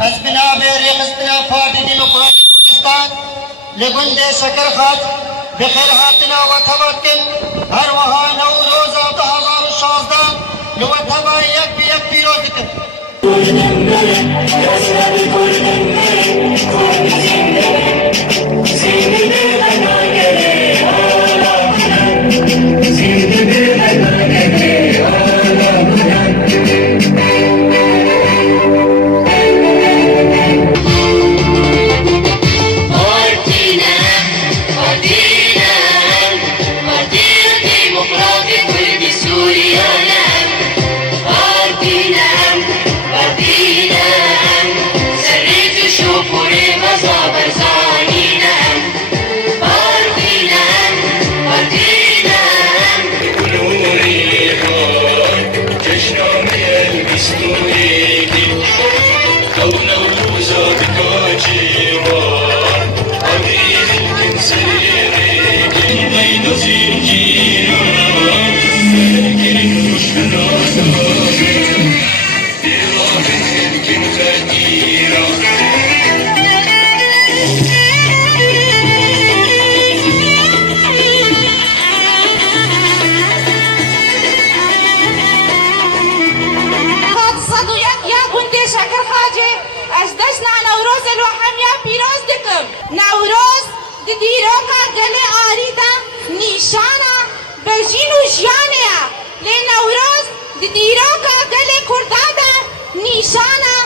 از بنابه ریخستنا پارتی دموکراسی کردستان لگند شکر خات بخیر هاتنا و تبکن هر وها نوروز 2016 لو تبا یک بی یک پیروز کن. نوروز دیروکا گل آریدا نیشانا بجینو جیانیا لی نوروز دیروکا گل کردادا نیشانا